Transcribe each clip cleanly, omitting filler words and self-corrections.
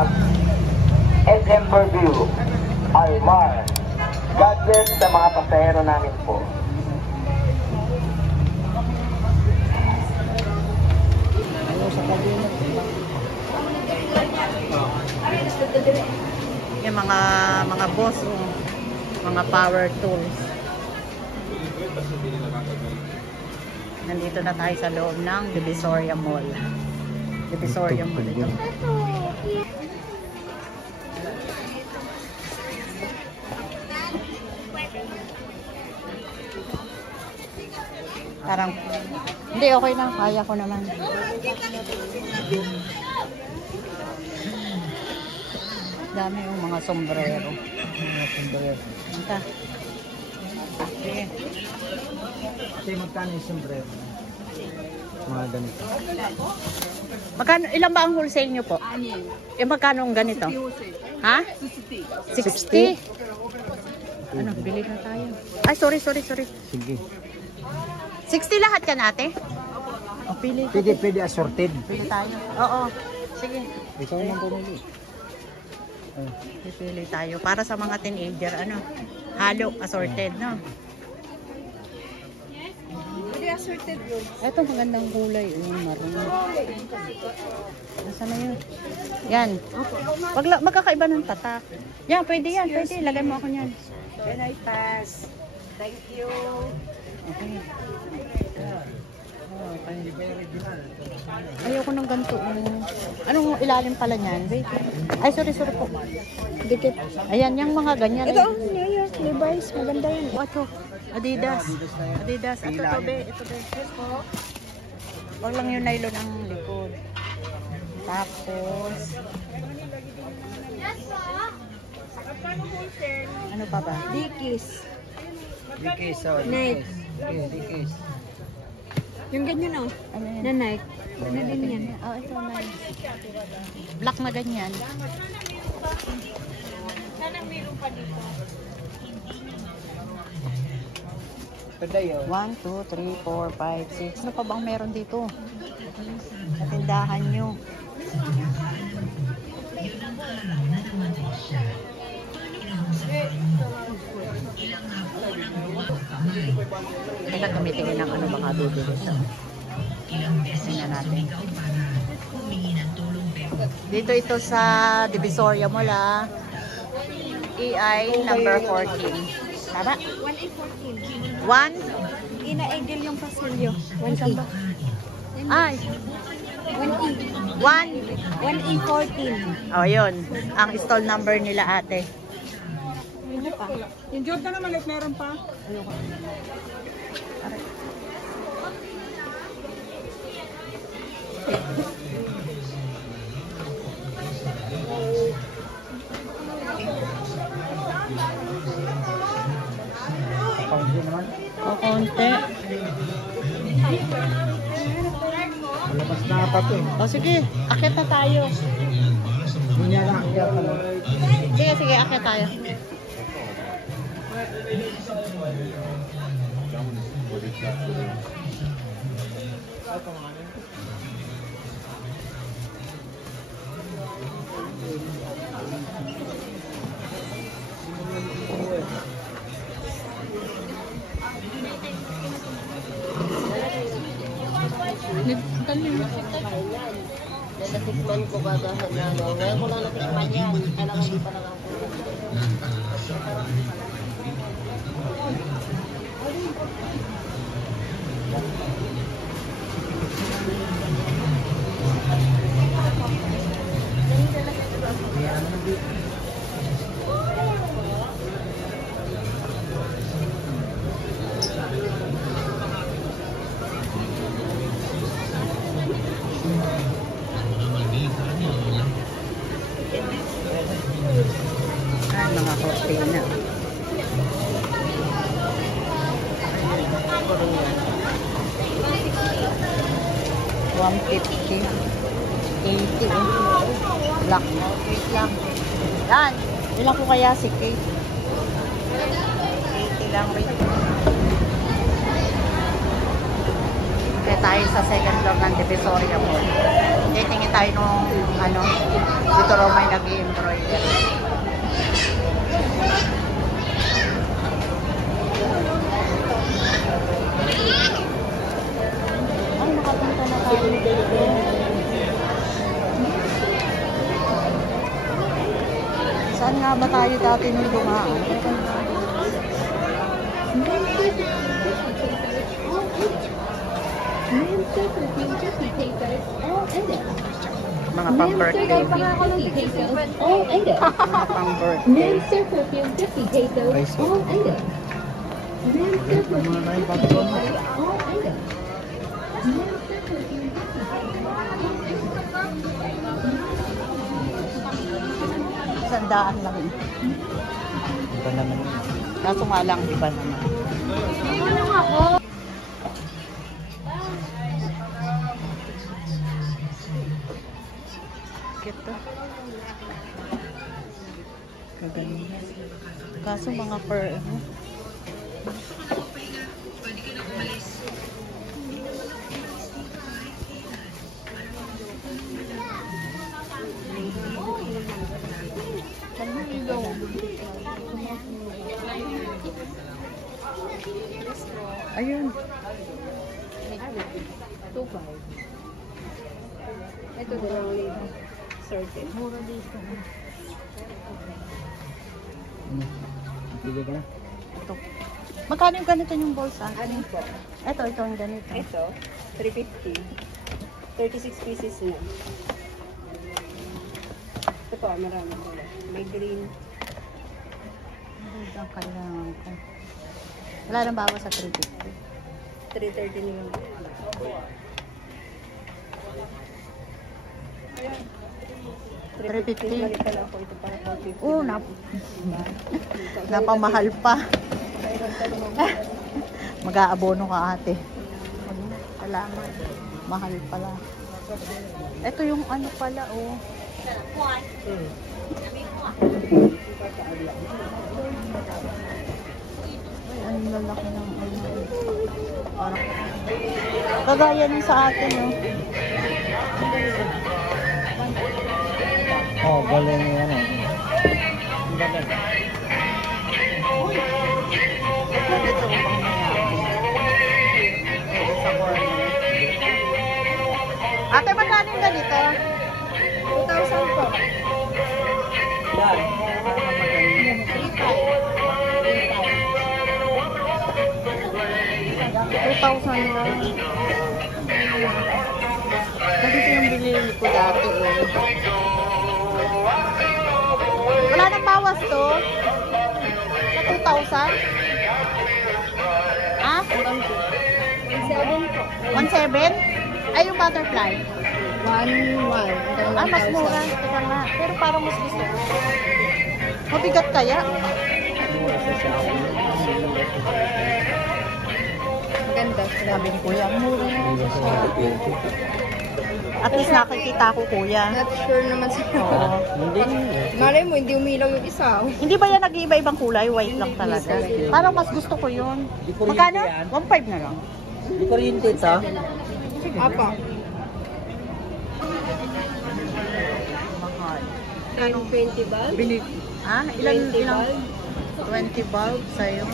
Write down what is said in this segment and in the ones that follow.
ng SM Fairview, Almar. God bless sa mga pasahero namin po. Yung mga boss, mga power tools. Nandito na tayo sa loob ng Divisoria Mall. Divisoria Mall ito. Parang, hindi, okay lang. Kaya ko naman. Dami yung mga sombrero. Anta. Sige. Kasi magkano yung sombrero? Mga ganito. Magkano, ilan ba ang wholesale nyo po? Eh, magkano ang ganito? Ha? 60? Ano, bili na tayo. Ay, sorry. Sige. 60 lahat yan, ate? O, pili. Pwede assorted. Pili tayo. Oo. Sige. Ikaw naman pumili. Pipili tayo. Para sa mga teenager, ano? Halo, assorted, no? Pwede assorted yun. Ito, magandang kulay. Maroon. Nasaan na yun? Yan. Magkakaiba ng tatak. Yan, pwede yan. Pwede. Lagay mo ako yan. Can I pass? Thank you. Okay. Ayoko ng ganito. Anong ilalim pala niyan? Wait. Ay, sorry po. Dikit. Ayan, yung mga ganyan. Ito, Levi's. Maganda yan. Ito. Adidas. Ito, be. Wag lang yung nylon ang likod. Tapos, ano pa ba? Dickies. Dikis. Nike. Dikis. Yung ganyan, oh. Ano yan? Na Nike. Ano din yan? Oh, ito na. Black na ganyan. Padayo. 1, 2, 3, 4, 5, 6. Ano pa bang meron dito? Sa tindahan nyo. Kaya gamitin ng ano mga bibili sa tingnan natin. Dito ito sa Divisoria Mall, EI number 14. Tama? 1A14. 1? Ina-egel yung pasilyo. 1A. Ay, 1E. 1. 1A14. Oh, yun. Ang stall number nila, ate. Ano pa? Yung Jordan naman, meron pa. Pangdi naman. O, konti. Malabas na pa to eh. O, sige. Akit na tayo. Hindi niya lang kaya pala. Sige. Akit tayo. Natikman ko ba dahil na ngayon ko lang natikman yan. Kailangan di pa lang ako. Ay, mga cortina. $150. $80. Black. Wait lang. Yan. Ilan ko kaya si Kate? 80 lang rin. Kaya tayo sa second floor ng Divisoria Mall. Titingin tayo nung ano, Dito raw may nag-embroider. Ay, nakapunta na tayo dito. Saan nga ba tayo dati nung dumaan? Mga pang-birthday. Mga pang-birthday. Sandaan lang. Iba naman. Kaso nga lang, iba naman. Kito. Kaganda. Kaso mga fur, ano? Ayun. 2.5. Ito din ang lady. Sorted. Mura dito. Pili ka na. Ito. Magkano yung ganito yung bolsa? Ano po? Ito yung ganito. Ito, 350. 36 pieces na. Ito po, marami pala. May green. Ito ang kailangan ko. Wala nang bawas sa 350. 330 naman. Ayan. 350. Mali pala po ito para 450. Oo, napamahal pa. Mag-aabono ka ate. Salamat. Mahal pala. Ito yung ano pala, oh. Ay, ang lalaki ng ano. Parang kagaya nun sa atin, oh. Oh, galing yan eh. Galing. Ito ang pangmayari. Sa corner. Ate, magkano yung ganito? 2,000 po. Yan. 2,000 lang. Ganito yung binili ko dati, eh. Wala nang bawas to? Sa 2,000? Ah? 7 po. 1,700? Ay, yung butterfly. 1,100. Ah, mas mura. Teka nga. Pero parang mas gusto ko. Mabigat kaya? Maganda. Sabi ni Kuya, ang mura na. At least nakikita ko, Kuya. Not sure naman sa Oo. Hindi. Malay mo, hindi umilaw yung isa. Hindi ba yan nag-iiba-ibang kulay? White lang talaga. Parang mas gusto ko yun. Magkano? 1,500 na lang. Hindi ko rin dito. Apa. Mahal. 20 bulb? Bili. Ha? 20 Ilang? bulb? 20 bulb sa'yo.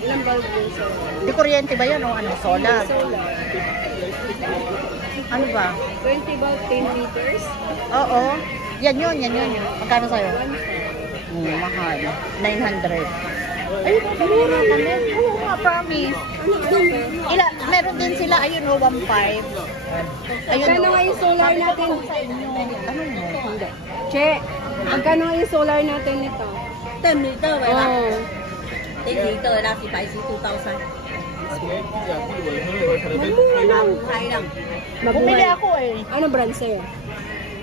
Ilang bulb yun sir? Di kuryente ba yan o ano? Solar? Solar. Ano ba? 20 bulb, 10 liters. Oo. Yan yun. Magkano sa'yo? Mahal. 900. Ay, mura kami. Oo nga, promise. Meron din sila, ayun o, 1,500. Ayun Magkano o. nga yung solar Sabi ko natin? pa sa inyo. Ano mo? Che, magkano nga yung solar natin nito? 10 meter, wala? Oo. 10 meter, nasi pa isi 2,000. Mabuhay lang. Bumili ako eh. Ano brand sir?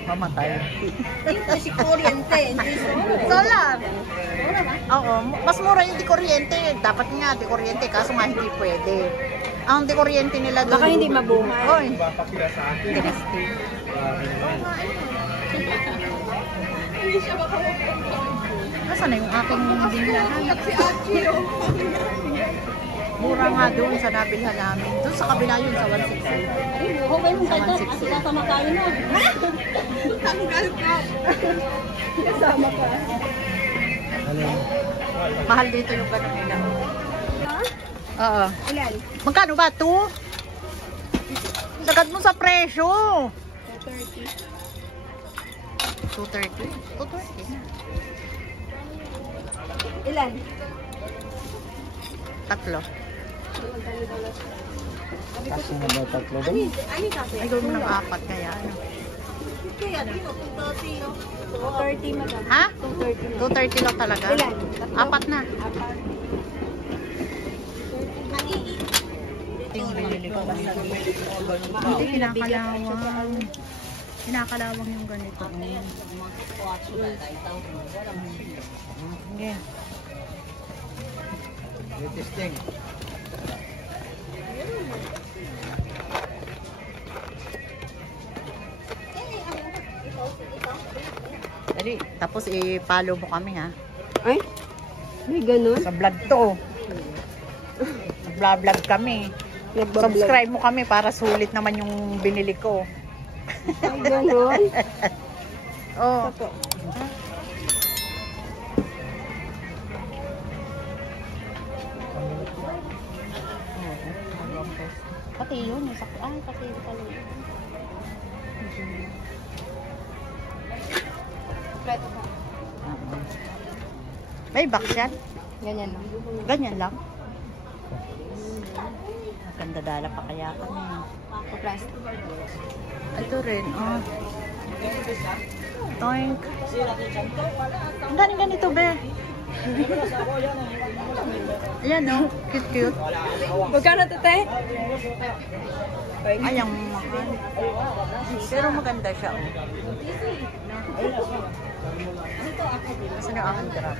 Mamatay. Ito si kuryente. Solar. Oo, mas mura yung di kuryente. Dapat nga di kuryente, kaso nga hindi pwede. Ang di kuryente nila doon. Baka hindi mabuhay. Oy. Nasaan na yung aking dinlahan? Mura nga doon sa nabilhan namin. Doon sa kabila yun sa 160. Ay, buho ba yung ganda? Kasi kasama kayo na. Tanggal ka. Kasama ka. Ano yun? Mahal dito yung ganun nila. Ha? Oo. Ilan? Magkano ba? 2? Sagad mo sa presyo. 230. 230? 230 na. Ilan? 3. Kasi nga daw 3 doon. Ani kasi? Ay, gawin mo ng 4 kaya. Ano? Kaya dito, 230 no? 230 madam. Ha? 230 230 na. lang talaga? Ilan? 4 na. Apat. Ito yung binili ko. Hindi, kinakalawang. Kinakalawang yung ganito. Sige. Testing. Dali, tapos i-follow mo kami ha. Ay? May ganun? Sa vlog to. Nag-vlog kami. Subscribe mo kami para sulit naman yung binili ko. Ay, ganun? Oh. Opo. Pati yun, pati yun pala yun. May box yan? Ganyan lang. Ganyan lang. Maganda dala pa kaya kami. Plastic. Ito rin, oh. Toink. Ang galing ganito, be. Ayan, oh. Cute. Magkano to, te? Ay, ang mahal. Pero maganda siya, oh. Kasi na aking drop.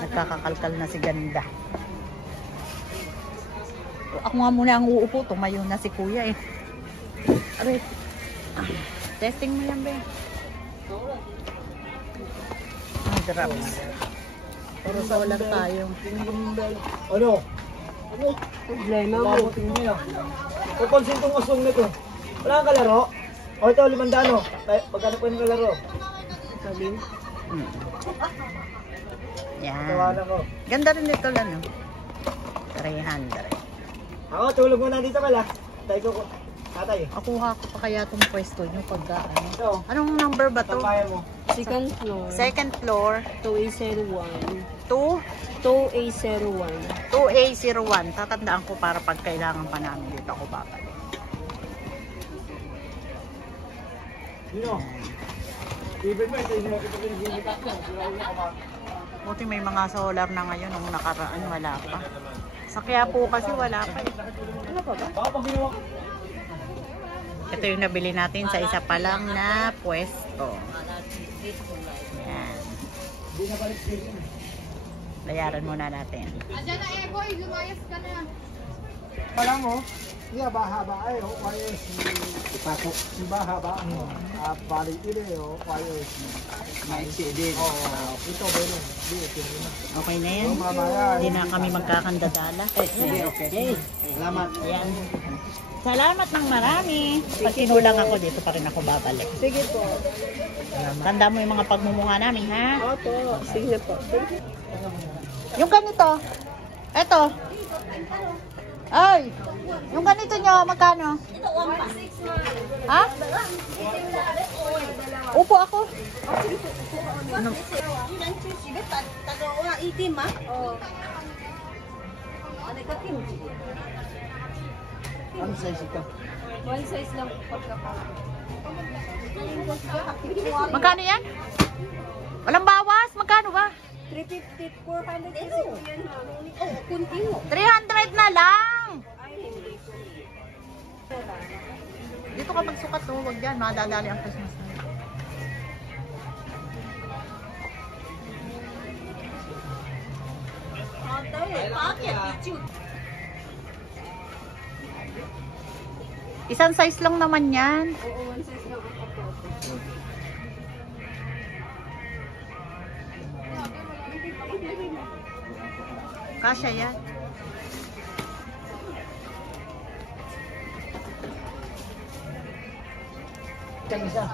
Nagkakakalkal na si ganda. Ako nga muna ang uupo. Tumayo na si kuya eh. Aray. Testing mo yan, be. Ang drops. Pero solar tayo. Ano? Problema mo. Labutin mo yan. Kukonsin tong usong nito. Wala kang kalaro? O ito, 500 o. Magkano po yung kalaro? Sabi? Yan. Tawanan ko. Ganda rin dito lang, no? 300. Ako, tulog muna dito pala. Tatay ko. Tatay. Akuha ko pa kaya itong pwesto nyo pagka ano. Ito. Anong number ba to? Tampaya mo. Second floor. Second floor. 2A01. 2 2A01. 2A01. Tatandaan ko para pag kailangan pa namin dito ako babalik. Dino. Ibig mo, ito yung pinag-iitak mo. Buti may mga solar na ngayon. Nung nakaraan, wala pa. Sa Quiapo kasi wala pa. Ano pa ba? Baka pag ginawa. Ito yung nabili natin sa isa pa lang na pwesto. Yan. Bayaran muna natin. Andiyan na eh, boy. Lumayas ka na. Pala mo, iya bahaba ayo, wayo si ipasok. Si bahaba ano, bali ile o wayo si maiksi din. Oh, ito belo. Dito na. Okay na yan. Mamaya. Hindi na kami magkakandadala. Okay. Salamat. Yan. Salamat ng marami. Pag sinulang ako, dito pa rin ako babalik. Sige po. Tanda mo yung mga pagmumunga namin, ha? Opo. Sige po. Yung ganito. Eto. Ay! Yung ganito nyo, magkano? Ha? Upo ako. Ano? Taga-ura itim, ha? Oo. Ano ka, Kim? Ano size ito? One size lang pagkapal. Magkano yan? Walang bawas? Magkano ba? 350, 400 pesos yan. Oh, kunti mo. 300 na lang! Ay, hindi ko. Dito ka magsukat, oh. Huwag yan. Madadali ang Christmas na. Isang size lang naman yan. Oo, one size lang ako po. Kasya yan. isang isa.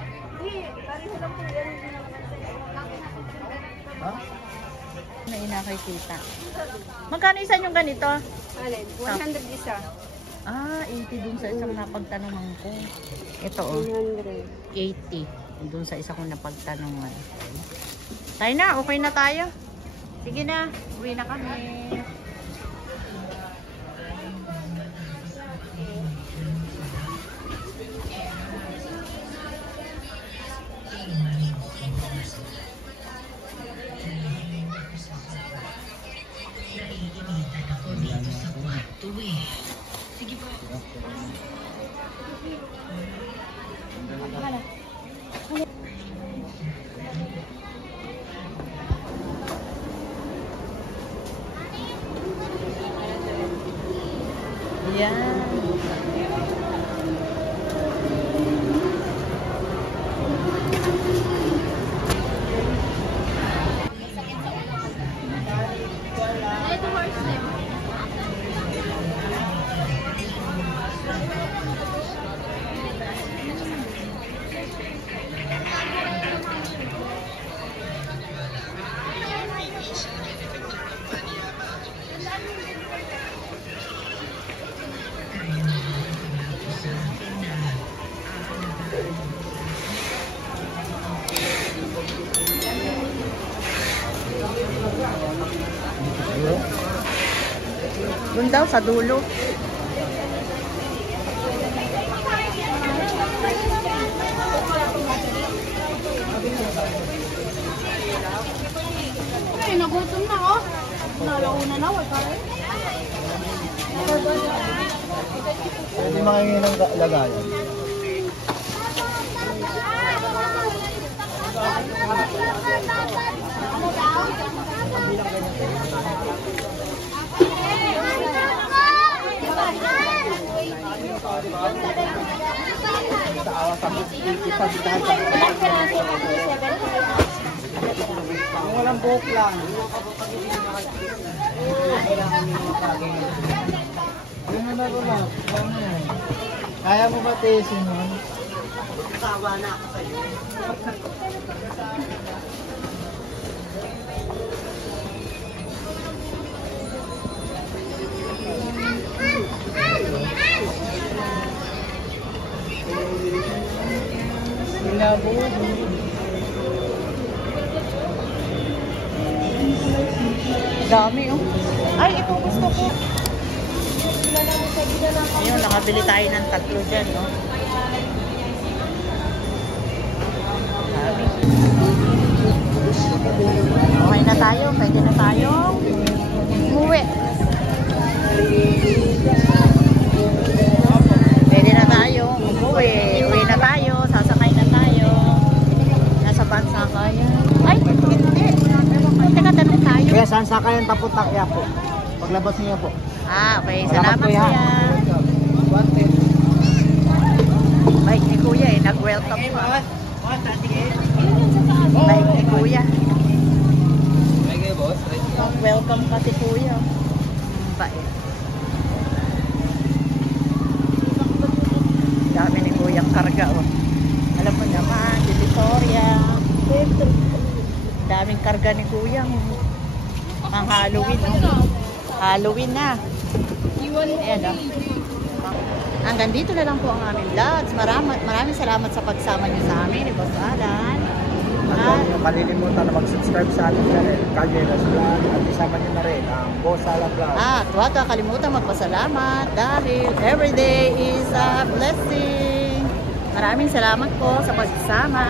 Ha? Na inakikita. Magkano isa yung ganito? Alin? 100 isa. Ah, 80 dun sa isang napagtanungan ko. Ito oh, 100. 80 dun sa isa kong napagtanungan. Tayo na, okay na tayo. Sige na, uwi na kami. Yan. Doon daw sa dulo. Ay, nagutom na oh. Nalauna na, wala ka rin. Hindi makingin ng lagayan. Kung walang buhok lang. Ano na rin lang? Kaya mo ba tiisin nun? Kawa na ako sa'yo. Dami oh. Ay, ito gusto ko. Ayun, nakabili tayo ng 3 dyan, no? Dami. Okay na tayo, pwede na tayo umuwi. Pwede na tayo umuwi. Uwi na tayo, sasakay na tayo. Nasa bansa kaya. Ay, hindi. Teka, tanong tayo. Kaya saan sakayan papunta kaya po? Paglabas niya po. Ah, okay. Salamat, kuya. kuya. Bike ni kuya eh. Nag-welcome pa. Bike ni kuya. Welcome ka si kuya. Bait. Dami ni kuya karga oh. Alam mo naman, Divisoria. Daming karga ni kuya. Ang Halloween. Oh. Halloween na. Ayan oh. Hanggang dito na lang po ang aming vlogs. Maraming salamat sa pagsama niyo sa amin ni Boss Alan. At huwag niyo kalilimutan na mag-subscribe sa ating channel, Calderas Vlog, at isama niyo na rin ang Boss Alan Vlog. At huwag kakalimutan magpasalamat dahil everyday is a blessing. Maraming salamat po sa pagsama.